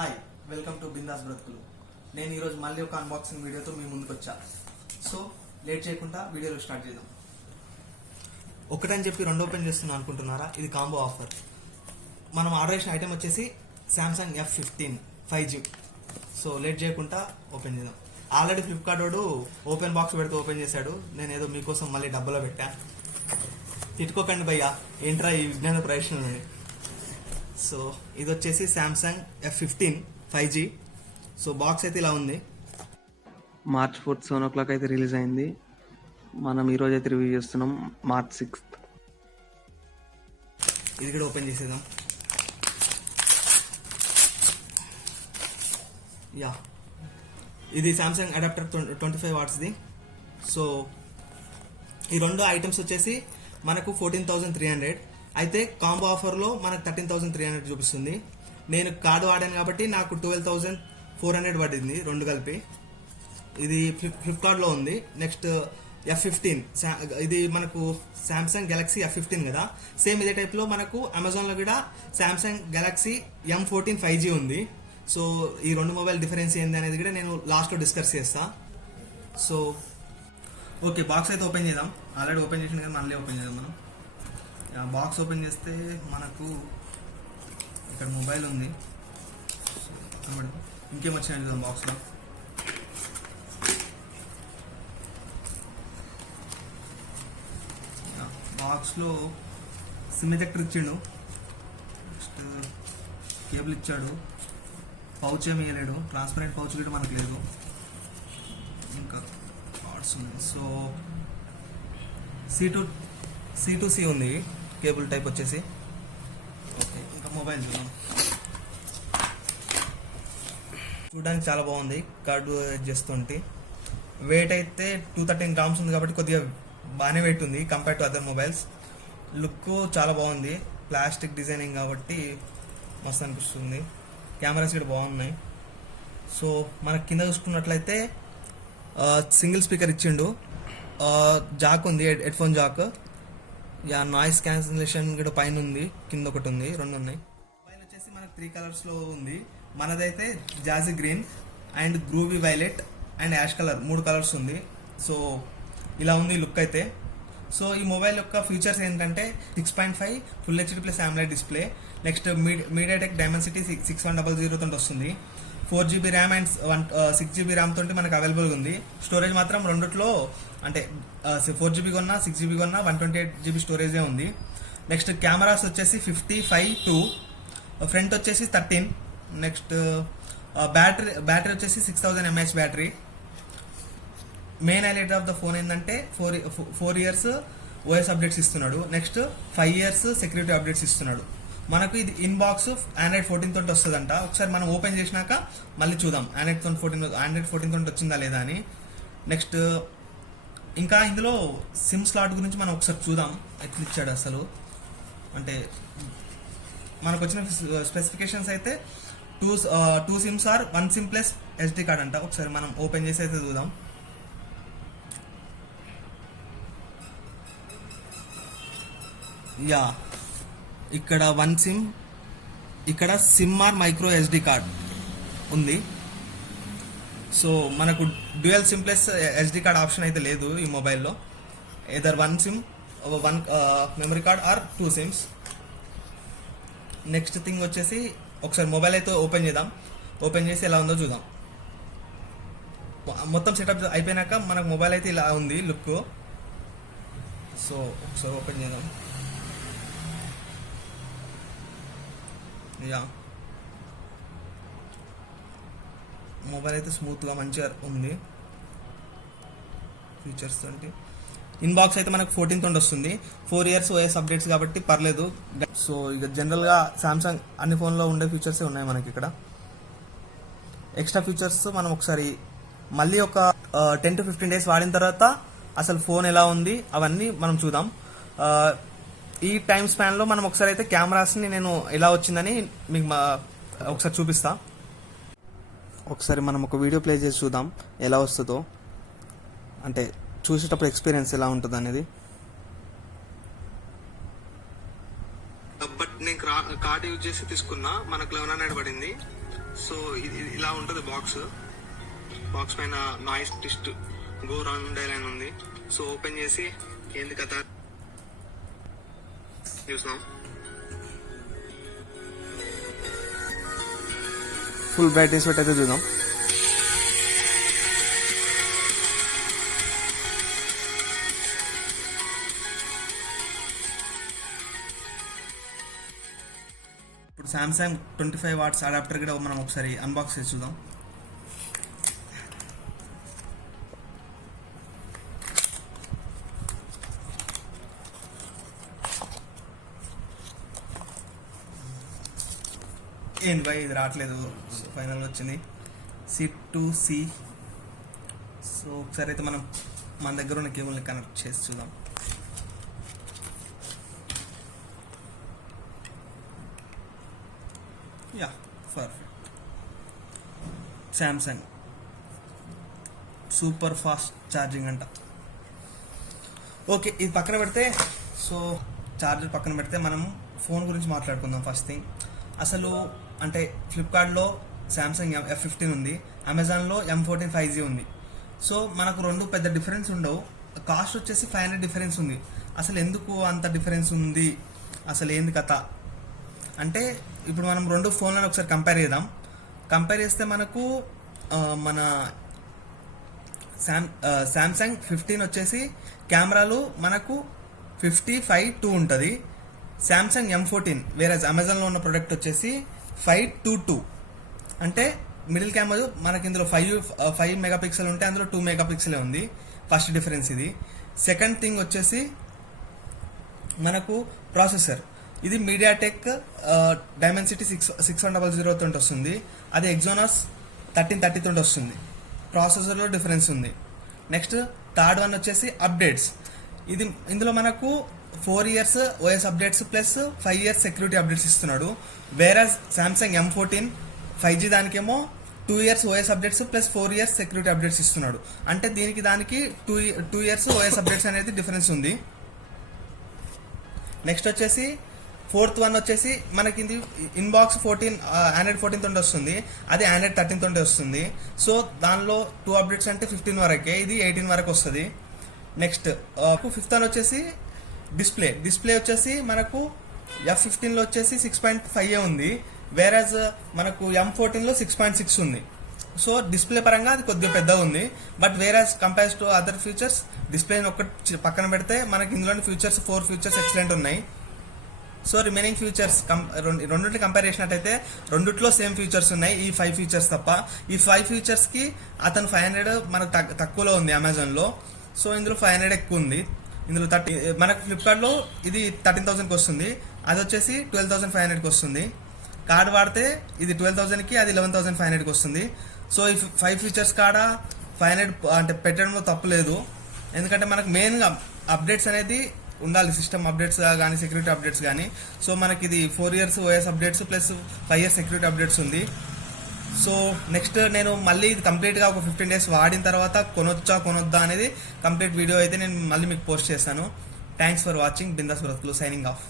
Hi, welcome to bindaas బ్రతుకులు. నేను ఈరోజు మళ్ళీ ఒక అన్బాక్సింగ్ వీడియోతో మీ ముందుకు వచ్చా. సో లేట్ చేయకుండా వీడియోలో స్టార్ట్ చేద్దాం. ఒకటని చెప్పి రెండు ఓపెన్ చేస్తున్నాం అనుకుంటున్నారా? ఇది కాంబో ఆఫర్. మనం ఆర్డర్ చేసిన ఐటెం వచ్చేసి Samsung F15 5G. So late చేయకుండా ఓపెన్ చేద్దాం. ఆల్రెడీ ఫ్లిప్కార్ట్ వాడు ఓపెన్ బాక్స్ పెడితే ఓపెన్ చేశాడు. నేను ఏదో మీకోసం మళ్ళీ డబ్బులో పెట్టా. తిట్టుకోకండి భయ్యా, ఏంట్రా ఈ విజ్ఞాన ప్రదర్శన. సో ఇది వచ్చేసి Samsung F15 5G. So box అయితే ఇలా ఉంది. March 4th 7 o'clock అయితే రిలీజ్ అయింది. మనం ఈరోజు అయితే రివ్యూ చేస్తున్నాం March 6th. ఇది కూడా ఓపెన్ చేసేద్దాం. యా, ఇది శాంసంగ్ అడాప్టర్ 25 వాట్స్ది. సో ఈ రెండు ఐటమ్స్ వచ్చేసి మనకు 14,300. అయితే కాంబో ఆఫర్లో మనకు 13,300 చూపిస్తుంది. నేను కార్డు వాడాను కాబట్టి నాకు 12,400 పడింది రెండు కలిపి. ఇది ఫ్లిప్కార్ట్లో ఉంది. నెక్స్ట్ F15, ఇది మనకు శాంసంగ్ గెలాక్సీ F15 కదా. సేమ్ ఇదే టైప్లో మనకు అమెజాన్లో కూడా శాంసంగ్ గెలాక్సీ M14 5G ఉంది. సో ఈ రెండు మొబైల్ డిఫరెన్స్ ఏంది అనేది కూడా నేను లాస్ట్లో డిస్కస్ చేస్తా. సో ఓకే, బాక్స్ అయితే ఓపెన్ చేద్దాం. ఆల్రెడీ ఓపెన్ చేసిన కానీ మళ్ళీ ఓపెన్ చేద్దాం మనం. బాక్స్ ఓపెన్ చేస్తే మనకు ఇక్కడ మొబైల్ ఉంది. ఇంకేం వచ్చినాయి చూద్దాం బాక్స్లో. బాక్స్లో సిమ్ ఎజెక్టర్ ఇచ్చిండు. నెక్స్ట్ కేబుల్ ఇచ్చాడు. పౌచ్ ఏమి ఇవ్వలేడు. ట్రాన్స్పరెంట్ పౌచ్ కూడా మనకు లేదు. ఇంకా కార్డ్స్ ఉన్నాయి. సో C2C ఉంది కేబుల్ టైప్ వచ్చేసి. ఓకే, ఇంకా మొబైల్ చూద్దాం. చూడడానికి చాలా బాగుంది. కార్డు చేస్తుంటే వెయిట్ అయితే 213 grams ఉంది కాబట్టి కొద్దిగా బాగానే వెయిట్ ఉంది compare to other mobiles. Look చాలా బాగుంది. ప్లాస్టిక్ డిజైనింగ్ కాబట్టి మస్తు అనిపిస్తుంది. కెమెరాస్ కూడా బాగున్నాయి. సో మనకి కింద చూసుకున్నట్లయితే సింగిల్ స్పీకర్ ఇచ్చిండు. జాక్ ఉంది, head phone Jack. Noise cancellation కూడా పైన ఉంది, కింద ఒకటి ఉంది, రెండు ఉన్నాయి. మొబైల్ వచ్చేసి మనకు 3 కలర్స్లో ఉంది. మనదైతే jazzy green and groovy violet and ash colour 3 colours ఉంది. సో ఇలా ఉంది లుక్ అయితే. సో ఈ మొబైల్ యొక్క ఫీచర్స్ ఏంటంటే 6.5 full HD plus AMOLED display. Next MediaTek Dimensity 6100 తోటి వస్తుంది. 4GB RAM and 6GB RAM తోటి మనకు అవైలబుల్గా ఉంది. స్టోరేజ్ మాత్రం రెండిట్లో అంటే 4GB కొన్నా 6GB కొన్నా 128GB స్టోరేజే ఉంది. నెక్స్ట్ కెమెరాస్ వచ్చేసి 55:2, ఫ్రంట్ వచ్చేసి 13. నెక్స్ట్ బ్యాటరీ వచ్చేసి 6000 mAh battery. Main highlight of the phone ఏంటంటే 4 years OS అప్డేట్స్ ఇస్తున్నాడు. నెక్స్ట్ 5 years సెక్యూరిటీ అప్డేట్స్ ఇస్తున్నాడు. మనకు ఇది ఇన్బాక్స్ Android 14 తోటి వస్తుందంట. ఒకసారి మనం ఓపెన్ చేసినాక మళ్ళీ చూద్దాం Android 14 తోటి వచ్చిందా లేదా అని. నెక్స్ట్ ఇంకా ఇందులో సిమ్ స్లాట్ గురించి మనం ఒకసారి చూద్దాం. ఎట్లా ఇచ్చాడు అసలు అంటే మనకు వచ్చిన స్పెసిఫికేషన్స్ అయితే 2 sims or 1 sim plus SD card అంట. ఒకసారి మనం ఓపెన్ చేసి అయితే చూద్దాం. యా, ఇక్కడ 1 సిమ్, ఇక్కడ sim or micro SD card ఉంది. సో మనకు dual sim plus SD card option అయితే లేదు ఈ మొబైల్లో. Either 1 sim 1 memory card or 2 sims. Next thing వచ్చేసి ఒకసారి మొబైల్ అయితే ఓపెన్ చేద్దాం. ఓపెన్ చేసి ఎలా ఉందో చూద్దాం. మొత్తం సెటప్ అయిపోయినాక మనకు మొబైల్ అయితే ఇలా ఉంది లుక్. సో ఒకసారి ఓపెన్ చేద్దాం. యా, మొబైల్ అయితే స్మూత్గా మంచిగా ఉంది. ఫీచర్స్ అంటే ఇన్బాక్స్ అయితే మనకు 14 తోటి వస్తుంది. 4 years OS అప్డేట్స్ కాబట్టి పర్లేదు. సో ఇక జనరల్గా శాంసంగ్ అన్ని ఫోన్లో ఉండే ఫీచర్సే ఉన్నాయి మనకి ఇక్కడ. ఎక్స్ట్రా ఫీచర్స్ మనం ఒకసారి మళ్ళీ ఒక 10 to 15 days వాడిన తర్వాత అసలు ఫోన్ ఎలా ఉంది అవన్నీ మనం చూద్దాం. ఈ టైం స్పాన్లో మనం ఒకసారి అయితే కెమెరాస్ని నేను ఎలా వచ్చిందని మీకు ఒకసారి చూపిస్తా. ఒకసారి మనం ఒక వీడియో ప్లే చేసి చూద్దాం ఎలా వస్తుందో, అంటే చూసేటప్పుడు ఎక్స్పీరియన్స్ ఎలా ఉంటుంది అనేది. బట్ నేను కార్డ్ యూజ్ చేసి తీసుకున్నా, మనకు 1100 పడింది. సో ఇది ఇలా ఉంటుంది బాక్స్ పైన నాయిస్ టిస్ట్ గో రౌండ్ డైలైన్ ఉంది. సో ఓపెన్ చేసి ఏంది కథ చూసినాం. ఫుల్ బ్రైట్నెస్ పెట్టి అయితే చూద్దాం. ఇప్పుడు సామ్సంగ్ 25 వాట్స్ అడాప్టర్ కూడా మనం ఒకసారి అన్బాక్స్ చేసి చూద్దాం. ఏంది బాయ్ ఇది రావట్లేదు. ఫైనల్గా వచ్చింది C2C. సో ఒకసారి అయితే మనం మన దగ్గర ఉన్న కేబుల్ని కనెక్ట్ చేసి చూద్దాం. Yeah perfect. Samsung super fast charging అంట. ఓకే ఇది పక్కన పెడితే, సో ఛార్జర్ పక్కన పెడితే మనం ఫోన్ గురించి మాట్లాడుకుందాం. ఫస్ట్ థింగ్, అసలు అంటే ఫ్లిప్కార్ట్లో శాంసంగ్ F15 ఉంది, అమెజాన్లో M14 5G ఉంది. సో మనకు రెండు పెద్ద డిఫరెన్స్ ఉండవు. కాస్ట్ వచ్చేసి 500 డిఫరెన్స్ ఉంది. అసలు ఎందుకు అంత డిఫరెన్స్ ఉంది, అసలు ఏంది కథ అంటే, ఇప్పుడు మనం రెండు ఫోన్లను ఒకసారి కంపేర్ చేద్దాం. కంపేర్ చేస్తే మనకు మన శాంసంగ్ 15 వచ్చేసి కెమెరాలు మనకు 55:2 ఉంటుంది. శాంసంగ్ M14 వేరే అమెజాన్లో ఉన్న ప్రోడక్ట్ వచ్చేసి 522. అంటే మిడిల్ కెమెరా మనకి ఇందులో 5 మెగాపిక్సెల్ ఉంటే అందులో 2 మెగాపిక్సెలే ఉంది. ఫస్ట్ డిఫరెన్స్ ఇది. సెకండ్ థింగ్ వచ్చేసి మనకు ప్రాసెసర్. ఇది మీడియాటెక్ డైమెన్సిటీ 6100 తోటి వస్తుంది. అది ఎగ్జోనాస్ 1330 తోటి వస్తుంది. ప్రాసెసర్లో డిఫరెన్స్ ఉంది. నెక్స్ట్ థర్డ్ వన్ వచ్చేసి అప్డేట్స్. ఇందులో మనకు 4 years OS updates plus 5 years security updates ఇస్తున్నాడు. వేరే శాంసంగ్ M14 5G దానికేమో 2 years OS updates plus 4 years security updates ఇస్తున్నాడు. అంటే దానికి 2 years OS అప్డేట్స్ అనేది డిఫరెన్స్ ఉంది. నెక్స్ట్ వచ్చేసి ఫోర్త్ వన్ వచ్చేసి మనకి ఇది ఇన్బాక్స్ 14 Android 14 తోటి వస్తుంది. అది Android 13 తోటి వస్తుంది. సో దానిలో 2 అప్డేట్స్ అంటే 15 వరకే, ఇది 18 వరకు వస్తుంది. నెక్స్ట్ ఫిఫ్త్ వన్ వచ్చేసి డిస్ప్లే వచ్చేసి మనకు F15లో వచ్చేసి 6.5 ఉంది, వేరేజ్ మనకు M14లో 6.6 ఉంది. సో డిస్ప్లే పరంగా అది కొద్దిగా పెద్దగా ఉంది. But average compares to other features, డిస్ప్లేని ఒక్కటి పక్కన పెడితే మనకి ఇందులోని ఫీచర్స్ 4 ఫీచర్స్ ఎక్సలెంట్ ఉన్నాయి. సో రిమైనింగ్ ఫీచర్స్ రెండింటిని కంపేర్ చేసినట్టయితే రెండిట్లో సేమ్ ఫీచర్స్ ఉన్నాయి, ఈ 5 ఫీచర్స్ తప్ప. ఈ 5 ఫీచర్స్కి అతను 500 మనకు తక్కువలో ఉంది అమెజాన్లో. సో ఇందులో 500 ఎక్కువ ఉంది. ఇందులో మనకు ఫ్లిప్కార్ట్లో ఇది 13,000కి వస్తుంది, అది వచ్చేసి 12,500కి వస్తుంది. కార్డ్ వాడితే ఇది 12,000కి, అది 11,500కి వస్తుంది. సో ఈ 5 ఫీచర్స్ కాడ 500 అంటే పెట్టడంలో తప్పు లేదు. ఎందుకంటే మనకు మెయిన్గా అప్డేట్స్ అనేది ఉండాలి, సిస్టమ్ అప్డేట్స్ కానీ సెక్యూరిటీ అప్డేట్స్ కానీ. సో మనకి ఇది 4 years OS updates plus 5 years security updates ఉంది. సో నెక్స్ట్ నేను మళ్ళీ ఇది కంప్లీట్గా ఒక 15 days వాడిన తర్వాత కొనొద్దా అనేది కంప్లీట్ వీడియో అయితే నేను మళ్ళీ మీకు పోస్ట్ చేస్తాను. Thanks for watching. బిందాస్ బ్రతుకులు సైనింగ్ ఆఫ్.